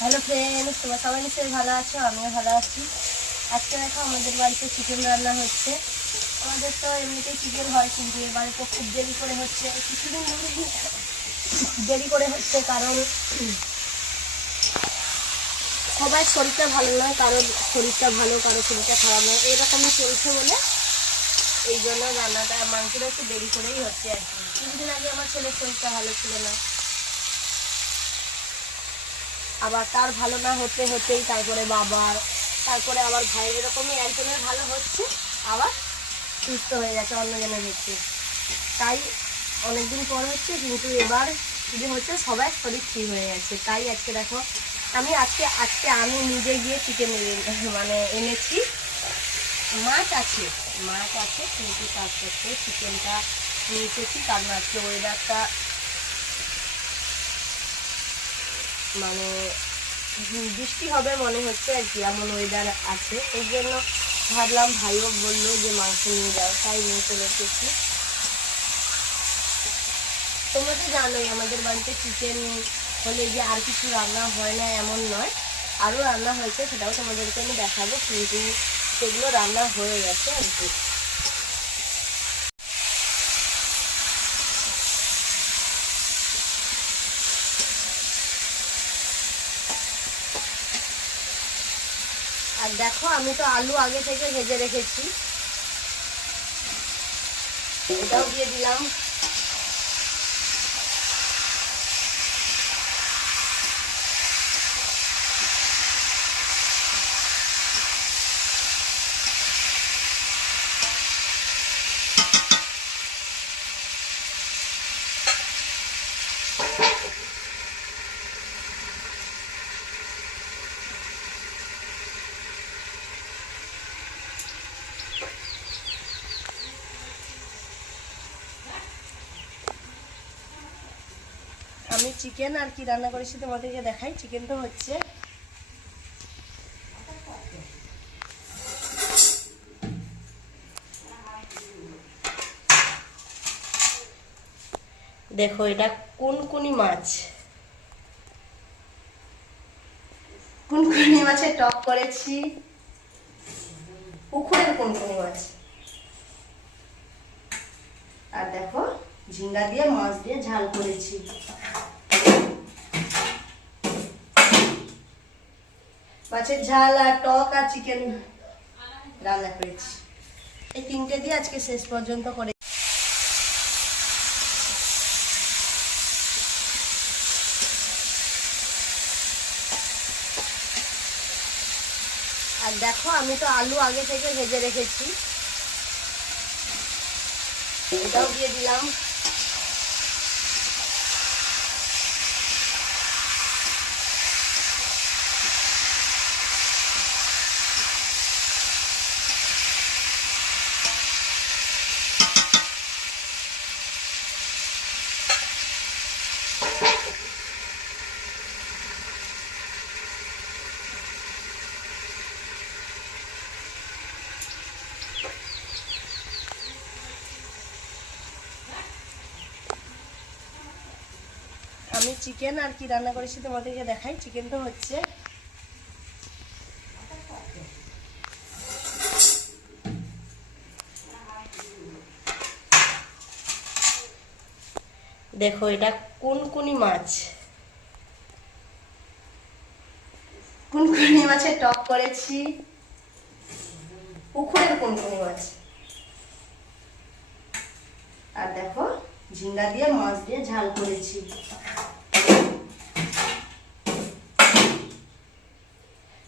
Hello friends তোমরা সবাই নিশ্চয়ই ভালো আছো? আমিও ভালো আছি। আজকে দেখো আমাদের বাড়িতে চিকেন রান্না হচ্ছে। আমাদের তো এমনিতেই চিকেন হয়, কিন্তু এবারে তো খুব দেরি করে হচ্ছে। কিছুদিন দেরি করে হচ্ছে, কারণ সবাই শরীরটা ভালো নয় কারোর শরীরটা ভালো কারোর শরীরটা খারাপ নয়। এইরকমই চলছে বলে এই জন্য রান্নাটা, মাংসটা একটু দেরি করেই হচ্ছে আর কি। কিছুদিন আগে আমার ছেলের শরীরটা ভালো ছিল না। আবার তার ভালো না হতে হতেই তারপরে বাবার, তারপরে আবার ভাইয়ের এরকমই একজনের ভালো হচ্ছে, আবার সুস্থ হয়ে যাচ্ছে অন্যজনের হচ্ছে। তাই অনেকদিন পর হচ্ছে, কিন্তু এবার যে হচ্ছে, সবাই শরীর ঠিক হয়ে যাচ্ছে তাই আজকে দেখো, আমি আজকে আজকে আমি নিজে গিয়ে চিকেন মানে এনেছি। মাছ আছে মাছ আছে, কিন্তু কাজ করতে চিকেনটা নিয়ে এসেছি, কারণ আজকে ওয়েদারটা মানে বৃষ্টি হবে মনে হচ্ছে, আর কি, এমন ওয়েদার আছে। এই জন্য ভাবলাম ভাইও বলল যে মাংস নিয়ে যাও, তাই নিয়ে চলে এসেছি। তোমরা তো জানোই, আমাদের বাড়িতে চিকেন হলে যে আর কিছু রান্না হয় না, এমন নয়। আরও রান্না হয়েছে, সেটাও তোমাদেরকে আমি দেখাবো, কিন্তু সেগুলো রান্না হয়ে গেছে, আর কি। দেখো আমি তো আলু আগে থেকে ভেজে রেখেছি। এটাও দিয়ে দিলাম। আমি চিকেন আর কি রান্না করেছি তোমাদেরকে দেখাই চিকেন তো হচ্ছে। দেখো, এটা কোনকুনি মাছ? কোনকুনি মাছের টক করেছি? পুকুরের কোনকুনি মাছ? আর দেখো ঝিঙ্গা দিয়ে, মাছ দিয়ে ঝাল করেছি। মাছের ঝাল আর টক আর চিকেন রান্না করেছি। এই তিনটে দিয়ে আজকে শেষ পর্যন্ত করে আর দেখো, আমি তো আলু আগে থেকে ভেজে রেখেছি। এটাও দিয়ে দিলাম। আমি চিকেন আর কি রান্না করেছি তোমাদেরকে দেখাই। চিকেন তো হচ্ছে। দেখো, এটা কোনকুনি মাছ। কোনকুনি মাছের টক করেছি। পুকুরের কোনকুনি মাছ। আর দেখো, ঝিঙ্গা দিয়ে, মাছ দিয়ে ঝাল করেছি।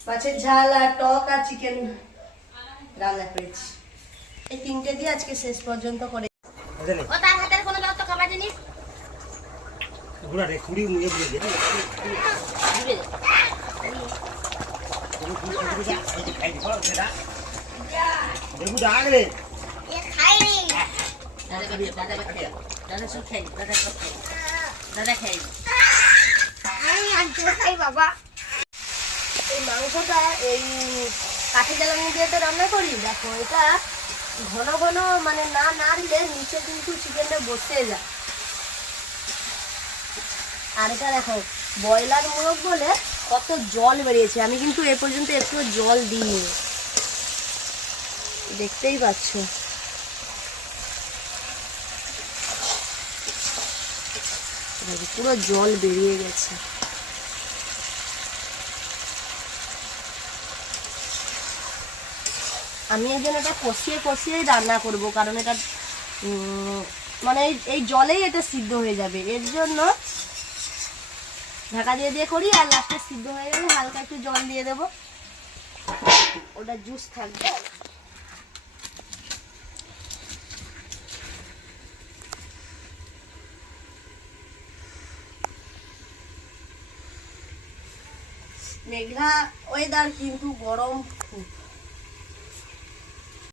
মাছের ঝাল আর টক আর চিকেন রান্না করেছি এই তিনটে দিয়ে আজকে শেষ পর্যন্ত করে ও তার হাতের কোনো দাও খাবার জিনিস ঘুরা রে মুয়ে দিয়ে দে দাদা দাদা দাদা দাদা খাই বাবা এই মাংসটা এই কাঠি জ্বালানি দিয়ে তো রান্না করি। দেখো, এটা ঘন ঘন মানে না নাড়লে নিচে কিন্তু চিকেনটা বসে যায়। আর এটা দেখো, ব্রয়লার মোরগ বলে কত জল বেরিয়েছে। আমি কিন্তু এ পর্যন্ত একটু জল দিইনি। দেখতেই পাচ্ছ। পুরো জল বেরিয়ে গেছে। আমি এই জন্য এটা কষিয়ে কষিয়েই রান্না করব, কারণ এটা মানে এই জলেই এটা সিদ্ধ হয়ে যাবে। এর জন্য ঢাকা দিয়ে দিয়ে করি, আর লাস্টে সিদ্ধ হয়ে গেলে হালকা একটু জল দিয়ে দেবো। ওটা জুস থাকবে। মেঘলা ওয়েদার কিন্তু গরম